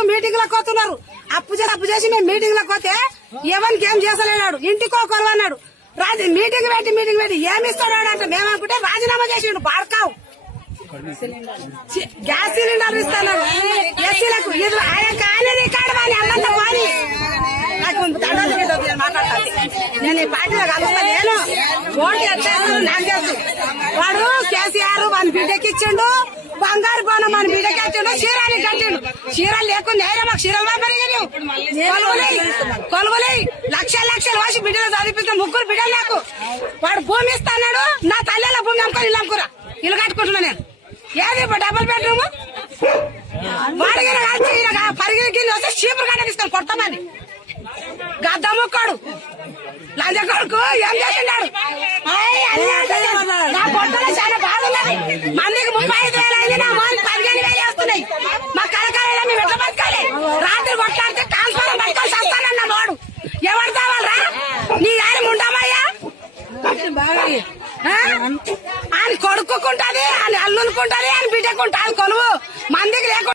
కొడుకు మీటింగ్లకు పోతున్నారు. అప్పు చేసి అప్పు చేసి మేము మీటింగ్లకు పోతే ఎవరికి ఏం చేసలేడాడు ఇంటికో కొలవన్నాడు అన్నాడు. రాజు మీటింగ్ పెట్టి మీటింగ్ పెట్టి ఏమి ఇస్తాడు అంటే మేము అనుకుంటే రాజీనామా చేసిండు బాడకావు. గ్యాస్ సిలిండర్ ఇస్తాను ఎస్సీలకు ఇది ఆయన కానీ రికార్డు వాని అన్నంత వాని. నాకు నేను మాట్లాడతాను. నేను ఈ పార్టీలో కలుస్తా నేను ఓటు ఎత్తేస్తాను నాకు తెలుసు. వాడు కేసీఆర్ మన బిడ్డకి ఇచ్చిండు. బంగారు పోనం మన బిడ్డ ఇచ్చిండు చీరాలు కట్టిండు. చీరలు లేకుండా నేరే మాకు చీరలు పంపరిగా నువ్వు కొలువులై కొలువులై లక్షల లక్షలు వాసి బిడ్డలు చదివిపిస్తే ముగ్గురు బిడ్డలు నాకు. వాడు భూమి ఇస్తాడు నా తల్లిలో భూమి అమ్ముకొని ఇల్లు అమ్ముకురా. ఇల్లు కట్టుకుంటున్నా నేను. ఏది ఇప్పుడు డబుల్ బెడ్రూమ్ వాడిగిన కలిసి పరిగిరి వస్తే చీపురు కట్ట తీసుకొని కొడతామని గద్దముక్కాడు లంజ కొడుకు ఏం చేసిండాడు? నా పొట్టలో వేలు మా కలకాలలో మేము ఎట్లా బతకాలి రాత్రి కొట్లాడితే ట్రాన్స్ఫారం బతకాల్సి వస్తానన్న నోడు ఎవరు కావాలరా? నీ ఆయన ఉండమయ్యా ఆయన కొడుకుంటది ఆయన అల్లునుకుంటది ఆయన బిడ్డకుంటది కొలువు. మందికి లేకుండా